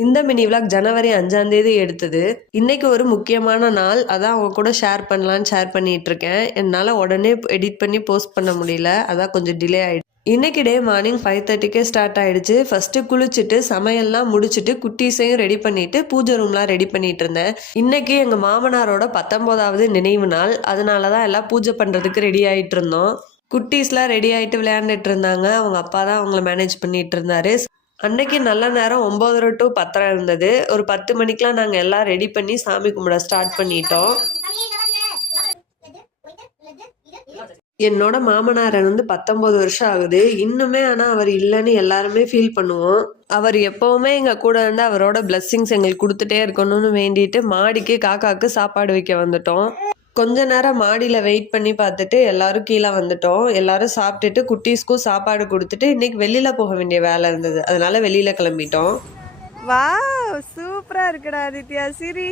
இந்த mini vlog ஜனவரி 5ஆம் தேதி எடுத்தது. இன்னைக்கு ஒரு முக்கியமான நாள். அதான் அவங்க கூட ஷேர் பண்ணலான்னு ஷேர் பண்ணிட்டு இருக்கேன். என்னால் உடனே எடிட் பண்ணி போஸ்ட் பண்ண முடியல. அதான் கொஞ்சம் டிலே ஆயிடுச்சு. இன்னைக்கு டே மார்னிங் 5:30க்கே ஸ்டார்ட் ஆயிடுச்சு. ஃபர்ஸ்ட் குளிச்சுட்டு சமையல்லாம் முடிச்சுட்டு குட்டீஸையும் ரெடி பண்ணிட்டு பூஜை ரூம்லாம் ரெடி பண்ணிட்டு இருந்தேன். இன்னைக்கு எங்க மாமனாரோட 19வது நினைவு நாள். அதனாலதான் எல்லாம் பூஜை பண்றதுக்கு ரெடி ஆயிட்டு இருந்தோம். குட்டீஸ்லாம் ரெடி ஆயிட்டு விளையாண்டுட்டு இருந்தாங்க. அவங்க அப்பா தான் அவங்கள மேனேஜ் பண்ணிட்டு இருந்தாரு. அன்னைக்கு நல்ல நேரம் 9:30 to 10:30 இருந்தது. ஒரு 10 மணிக்கெலாம் நாங்கள் எல்லாம் ரெடி பண்ணி சாமி கும்பிட ஸ்டார்ட் பண்ணிட்டோம். என்னோட மாமனார் வந்து 19 வருஷம் ஆகுது. இன்னுமே ஆனால் அவர் இல்லைன்னு எல்லாருமே ஃபீல் பண்ணுவோம். அவர் எப்பவுமே எங்கள் கூட இருந்து அவரோட பிளெஸ்ஸிங்ஸ் எங்களுக்கு கொடுத்துட்டே இருக்கணும்னு வேண்டிட்டு மாடிக்கு காக்காவுக்கு சாப்பாடு வைக்க வந்துட்டோம். கொஞ்ச நேரம் மாடியில் வெயிட் பண்ணி பார்த்துட்டு எல்லாரும் கீழே வந்துட்டோம். எல்லாரும் சாப்பிட்டுட்டு குட்டீஸ்க்கும் சாப்பாடு கொடுத்துட்டு இன்னைக்கு வெளியில் போக வேண்டிய வேலை இருந்தது. அதனால வெளியில் கிளம்பிட்டோம். வாவ், சூப்பரா இருக்குடா ஆதித்யா. சிரி.